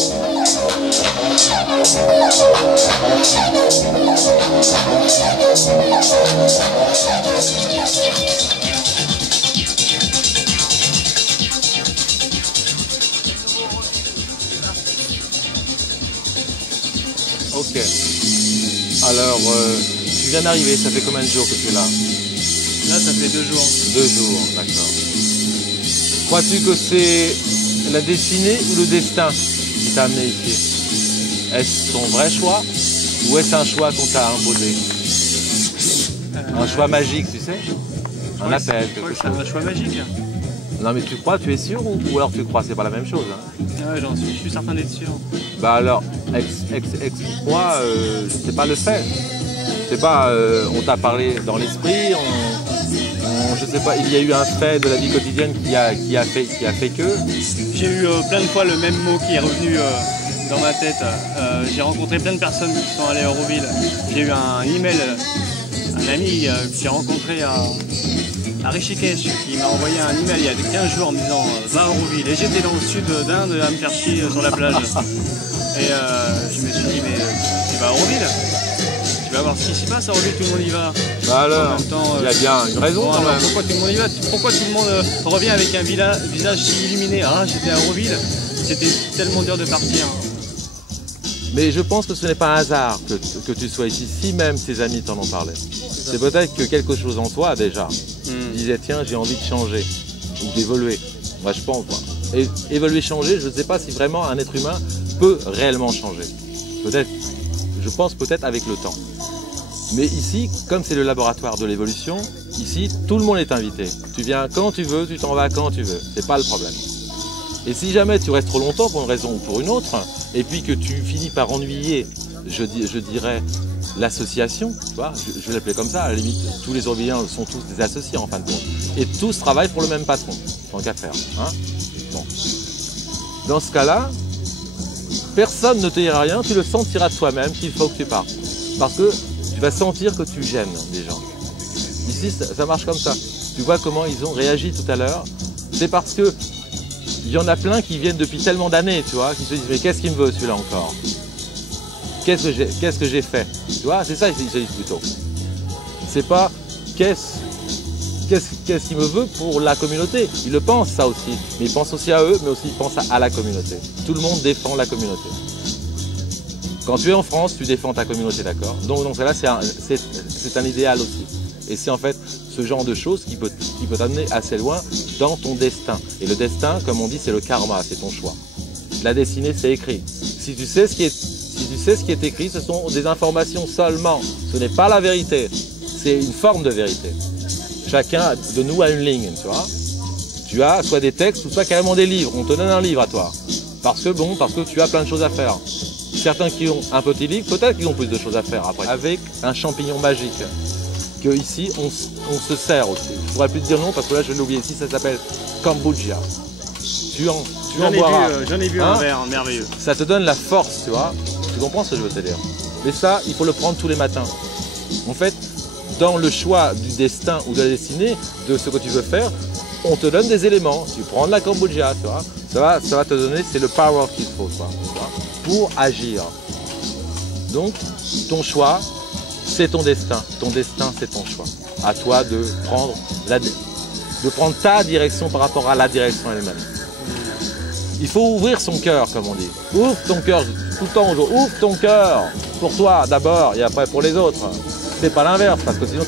Ok. Alors, tu viens d'arriver, ça fait combien de jours que tu es là? Là, ça fait 2 jours. 2 jours, d'accord. Crois-tu que c'est la destinée ou le destin qui t'a amené ici? Est-ce ton vrai choix ou est-ce un choix qu'on t'a imposé? Un choix magique, tu sais? Un appel, quelque chose. C'est un choix magique. Non mais tu crois, tu es sûr ou alors tu crois, c'est pas la même chose hein? Ouais, je suis certain d'être sûr. Bah alors, crois, c'est pas le fait. C'est pas, on t'a parlé dans l'esprit, je sais pas, il y a eu un fait de la vie quotidienne qui a fait que. J'ai eu plein de fois le même mot qui est revenu dans ma tête. J'ai rencontré plein de personnes qui sont allées à Auroville. J'ai eu un email, un ami que j'ai rencontré à Rishikesh qui m'a envoyé un email il y a 15 jours en me disant va à Auroville. Et j'étais dans le sud d'Inde à me faire chier sur la plage. Et je me suis dit mais tu vas à Auroville? Tu vas voir ce qui s'y passe à Auroville, tout le monde y va. Bah alors, il y a bien une raison bon, quand même. Pourquoi tout le monde y va? Pourquoi tout le monde revient avec un visage si illuminé? Ah, j'étais à Auroville, c'était tellement dur de partir. Mais je pense que ce n'est pas un hasard que tu sois ici, si même tes amis t'en ont parlé. C'est peut-être que quelque chose en toi déjà. Tu disais tiens, j'ai envie de changer ou d'évoluer. Moi je pense. Et évoluer, changer, je ne sais pas si vraiment un être humain peut réellement changer. Peut-être, je pense peut-être avec le temps. Mais ici, comme c'est le laboratoire de l'évolution, ici, tout le monde est invité. Tu viens quand tu veux, tu t'en vas quand tu veux. C'est pas le problème. Et si jamais tu restes trop longtemps pour une raison ou pour une autre, et puis que tu finis par ennuyer, je dirais, l'association, tu vois, je vais l'appeler comme ça, à la limite, tous les Aurovilliens sont tous des associés en fin de compte. Et tous travaillent pour le même patron, tant qu'à faire. Hein. Bon. Dans ce cas-là, personne ne te dira rien, tu le sentiras de toi-même qu'il faut que tu partes. Parce que tu vas sentir que tu gênes les gens. Ici, ça marche comme ça. Tu vois comment ils ont réagi tout à l'heure. C'est parce que il y en a plein qui viennent depuis tellement d'années, tu vois, qui se disent mais qu'est-ce qu'il me veut celui-là encore? Qu'est-ce que j'ai fait? Tu vois, c'est ça qu'ils se disent plutôt. C'est pas qu'est-ce qu'il me veut pour la communauté. Ils le pensent ça aussi, mais ils pensent aussi à eux, mais aussi ils pensent à la communauté. Tout le monde défend la communauté. Quand tu es en France, tu défends ta communauté, d'accord? Donc dans cela, c'est un idéal aussi. Et c'est en fait ce genre de choses qui peut t'amener assez loin dans ton destin. Et le destin, comme on dit, c'est le karma, c'est ton choix. La destinée, c'est écrit. Si tu sais ce qui est écrit, ce sont des informations seulement. Ce n'est pas la vérité. C'est une forme de vérité. Chacun de nous a une ligne, tu vois. Tu as soit des textes, ou soit carrément des livres. On te donne un livre à toi. Parce que tu as plein de choses à faire. Certains qui ont un petit livre, peut-être qu'ils ont plus de choses à faire après. Avec un champignon magique, que ici, on se sert aussi. Je ne pourrais plus te dire non, parce que là, je l'ai oublié ici, ça s'appelle kombucha. Tu en boiras. J'en ai vu un verre merveilleux. Ça te donne la force, tu vois. Tu comprends ce que je veux te dire? Mais ça, il faut le prendre tous les matins. En fait, dans le choix du destin ou de la destinée, de ce que tu veux faire, on te donne des éléments. Tu prends de la kombucha, tu vois. Ça va te donner, c'est le power qu'il faut, tu vois, pour agir. Donc, ton choix, c'est ton destin. Ton destin, c'est ton choix. À toi de prendre ta direction par rapport à la direction elle-même. Il faut ouvrir son cœur, comme on dit. Ouvre ton cœur tout le temps. Ouvre ton cœur pour toi d'abord et après pour les autres. C'est pas l'inverse, parce que sinon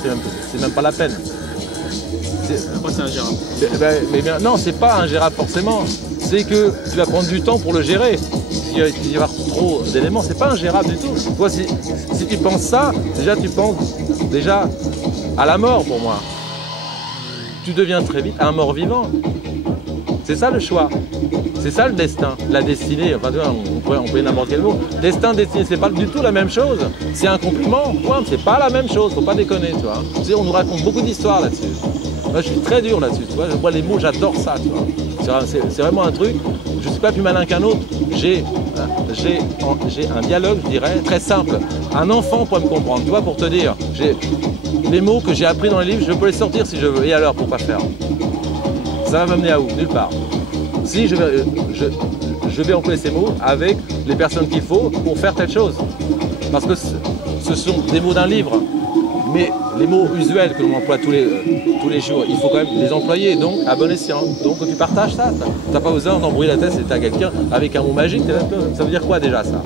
c'est même pas la peine. Après c'est ingérable. Non, c'est pas ingérable forcément. C'est que tu vas prendre du temps pour le gérer. S'il va y avoir trop d'éléments, c'est pas ingérable du tout. Toi, si tu penses ça, déjà tu penses à la mort pour moi. Tu deviens très vite un mort-vivant. C'est ça le choix. C'est ça le destin, la destinée. Enfin, on peut n'importe quel mot. Destin, destinée, c'est pas du tout la même chose. C'est un compliment. C'est pas la même chose. Faut pas déconner, tu vois. Tu sais, on nous raconte beaucoup d'histoires là-dessus. Moi, je suis très dur là-dessus. Tu vois, je vois les mots, j'adore ça. Tu vois. C'est vraiment un truc. Je suis pas plus malin qu'un autre. J'ai un dialogue, je dirais, très simple. Un enfant pourrait me comprendre. Tu vois, pour te dire, les mots que j'ai appris dans les livres, je peux les sortir si je veux. Et alors, pourquoi faire? Ça va m'amener à où? Nulle part. Si je je vais employer ces mots avec les personnes qu'il faut pour faire telle chose. Parce que ce sont des mots d'un livre. Mais les mots usuels que l'on emploie tous les jours, il faut quand même les employer, donc à bon escient. Donc tu partages ça. Tu n'as pas besoin d'embrouiller la tête si tu as quelqu'un avec un mot magique. Ça veut dire quoi déjà ça?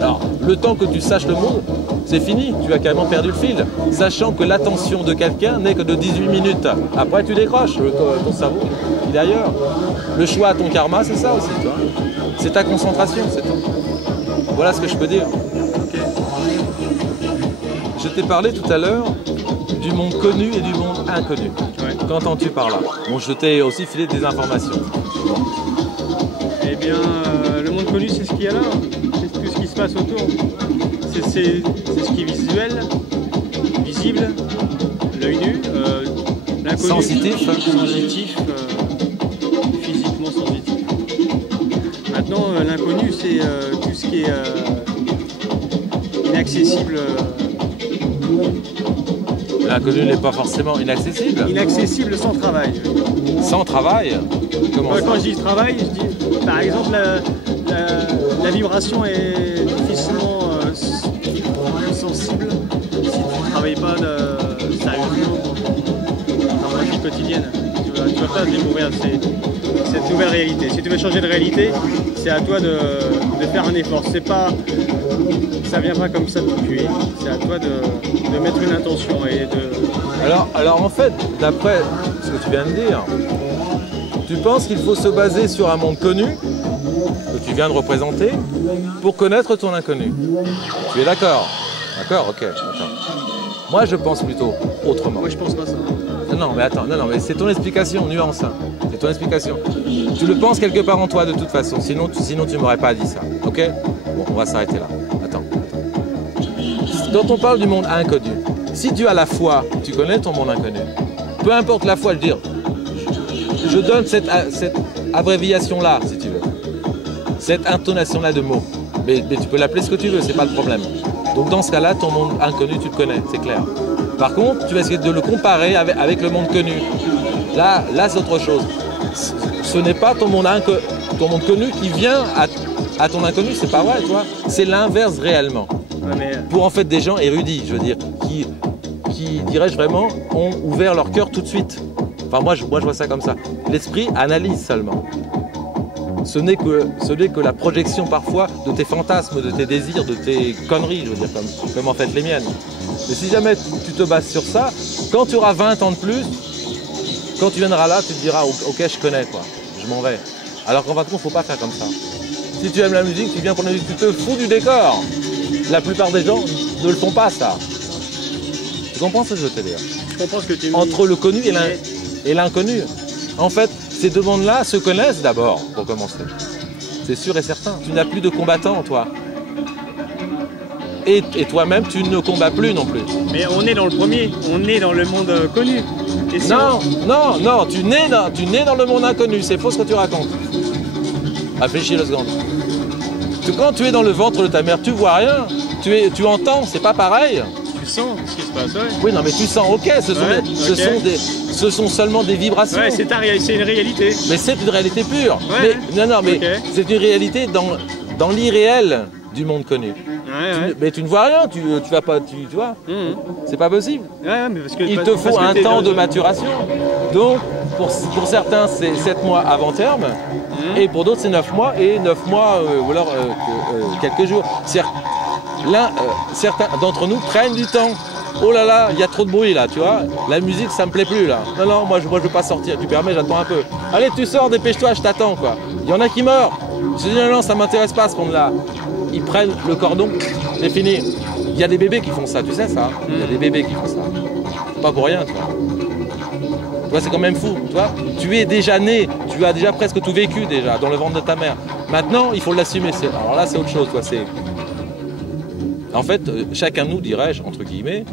Alors, le temps que tu saches le mot, c'est fini, tu as carrément perdu le fil. Sachant que l'attention de quelqu'un n'est que de 18 minutes. Après tu décroches, ton cerveau il est ailleurs. Le choix à ton karma, c'est ça aussi, toi. C'est ta concentration, c'est tout. Voilà ce que je peux dire. Je t'ai parlé tout à l'heure du monde connu et du monde inconnu. Ouais. Qu'entends-tu par là? Bon, je t'ai aussi filé des informations. Eh bien, le monde connu, c'est ce qu'il y a là. C'est tout ce qui se passe autour. C'est ce qui est visuel, visible, l'œil nu, l'inconnu. Sensitif. Sensitif, physiquement sensitif. Maintenant, l'inconnu, c'est tout ce qui est inaccessible. L'inconnu n'est pas forcément inaccessible. Inaccessible sans travail. Sans travail? Comment ça? Quand je dis travail, je dis par exemple la vibration est difficilement sensible si tu ne travailles pas sérieusement dans la vie quotidienne. Tu vas pas découvrir cette nouvelle réalité. Si tu veux changer de réalité, c'est à toi de faire un effort. C'est pas, ça vient pas comme ça de tout cuire. C'est à toi de mettre une intention et de... Alors en fait, d'après ce que tu viens de dire, tu penses qu'il faut se baser sur un monde connu que tu viens de représenter pour connaître ton inconnu. Tu es d'accord? D'accord, ok. Attends. Moi je pense plutôt autrement. Moi je pense pas ça. Non mais attends, non mais c'est ton explication, nuance. Hein. C'est ton explication. Tu le penses quelque part en toi de toute façon, sinon tu m'aurais pas dit ça. Ok? Bon, on va s'arrêter là. Attends. Quand on parle du monde inconnu, si tu as la foi, tu connais ton monde inconnu. Peu importe la foi, je veux dire, je donne cette abréviation-là, si tu veux. Cette intonation-là de mots. Mais tu peux l'appeler ce que tu veux, c'est pas le problème. Donc dans ce cas-là, ton monde inconnu, tu le connais, c'est clair. Par contre, tu vas essayer de le comparer avec le monde connu. Là c'est autre chose. Ce n'est pas ton monde connu qui vient à ton inconnu, c'est pas vrai, tu vois. C'est l'inverse réellement. Ouais, mais... Pour en fait des gens érudits, je veux dire, qui dirais-je vraiment, ont ouvert leur cœur tout de suite. Enfin moi je vois ça comme ça. L'esprit analyse seulement. Ce n'est que la projection parfois de tes fantasmes, de tes désirs, de tes conneries, je veux dire, comme en fait les miennes. Mais si jamais tu te bases sur ça, quand tu auras 20 ans de plus, quand tu viendras là, tu te diras ok je connais quoi, je m'en vais. Alors qu'en fin de compte, il ne faut pas faire comme ça. Si tu aimes la musique, tu viens pour la musique, tu te fous du décor. La plupart des gens ne le font pas ça. Tu comprends ce que je veux te dire? Je comprends ce que tu dis. Entre le connu et l'inconnu. En fait, ces deux mondes-là se connaissent d'abord, pour commencer. C'est sûr et certain. Tu n'as plus de combattants, toi. Et toi-même, tu ne combats plus non plus. Mais on est dans le premier, on est dans le monde connu. Et si non, tu nais dans le monde inconnu. C'est faux ce que tu racontes. Réfléchis 2 secondes. Quand tu es dans le ventre de ta mère, tu vois rien. Tu entends, c'est pas pareil. Tu sens ce qui se passe, ouais. Oui, non, mais tu sens, ok, ce sont seulement des vibrations. Ouais, c'est une réalité. Mais c'est une réalité pure. Ouais. Mais c'est une réalité dans l'irréel du monde connu. Ouais. Mais tu ne vois rien, tu vas pas, tu vois. C'est pas possible. Ouais, mais parce que, Il te faut un temps de maturation. Donc, pour certains, c'est 7 mois avant terme. Et pour d'autres, c'est 9 mois et 9 mois ou alors quelques jours. Certains d'entre nous prennent du temps. Oh là là, il y a trop de bruit là, tu vois. La musique, ça me plaît plus là. Non, moi je veux pas sortir. Tu permets, j'attends un peu. Allez, tu sors, dépêche-toi, je t'attends quoi. Il y en a qui meurent. Je dis non, ça m'intéresse pas ce monde-là. Ils prennent le cordon, c'est fini. Il y a des bébés qui font ça, tu sais ça. Il y a des bébés qui font ça. Pas pour rien, tu vois. Tu vois, c'est quand même fou, tu vois. Tu es déjà né, tu as déjà presque tout vécu déjà dans le ventre de ta mère. Maintenant, il faut l'assumer. Alors là, c'est autre chose, toi. En fait, chacun de nous, dirais-je, entre guillemets,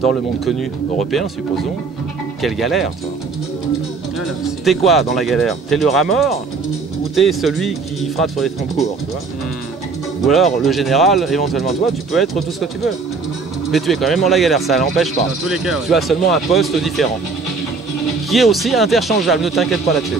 dans le monde connu européen, supposons, quelle galère, toi. T'es quoi dans la galère? T'es le rat mort ou t'es celui qui frappe sur les tambours, tu vois? Ou alors, le général, éventuellement, toi, tu peux être tout ce que tu veux. Mais tu es quand même dans la galère, ça n'empêche pas. Dans tous les cas, ouais. Tu as seulement un poste différent, qui est aussi interchangeable, ne t'inquiète pas là-dessus.